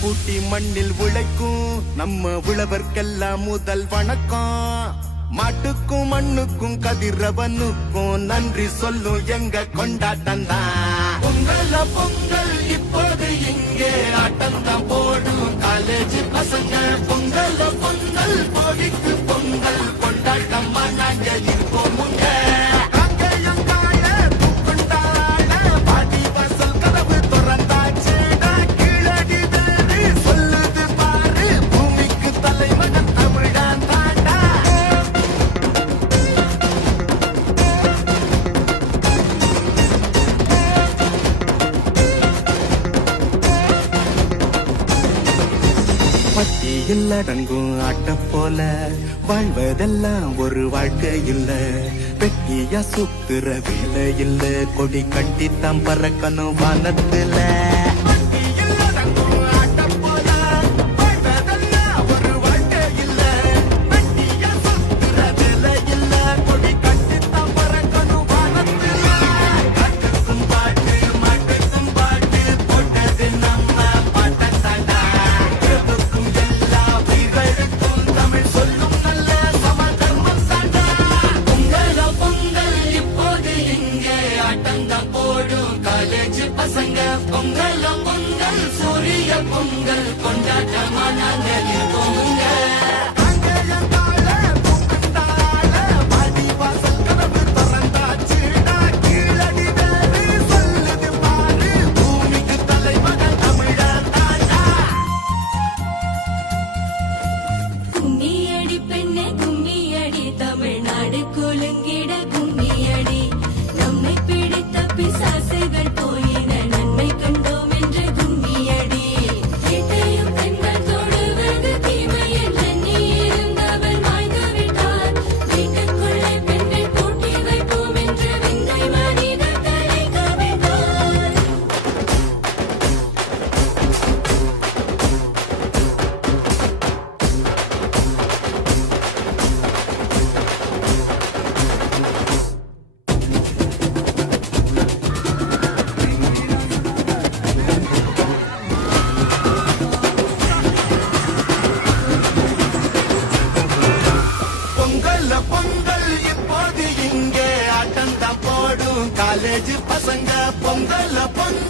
பூட்டி மண்ணில் உழைக்கும் நம்ம உழவர்க்கெல்லாம் முதல் வணக்கம். மாட்டுக்கும் மண்ணுக்கும் கதிரவனுக்கும் நன்றி சொல்லும் எங்க கொண்டாட்டம் தான். பொங்கல் பொங்கல் இப்போது இங்கே ஆட்டம் தான் போடும் காலேஜ் பசங்க. பொங்கல் பொங்கல் போடிக்கு பொங்கல் கொண்டாட்டம் நாங்க இருப்போம். பட்டியில் அடங்கும் ஆட்ட போல வாழ்வதெல்லாம் ஒரு வாழ்க்கை இல்ல. வெட்டியா சுத்துற வேலை இல்ல, கொடி கட்டித்தான் பறக்கணும் வானத்துல. பசங்க பொங்கல் பொங்கல் சூரிய பொங்கல் கொண்டாட்டமா நாங்க இருக்கோங்க. கும்மியடி பெண்ணே கும்மியடி, தமிழ்நாடு குலுங்கிட கும்மியடி. நம்மை பிடித்த பிசாசுகள் போய் பொங்கல் இப்போது இங்கே ஆட்டம் தான் போடும் காலேஜ் பசங்க. பொங்கல் பொங்கல்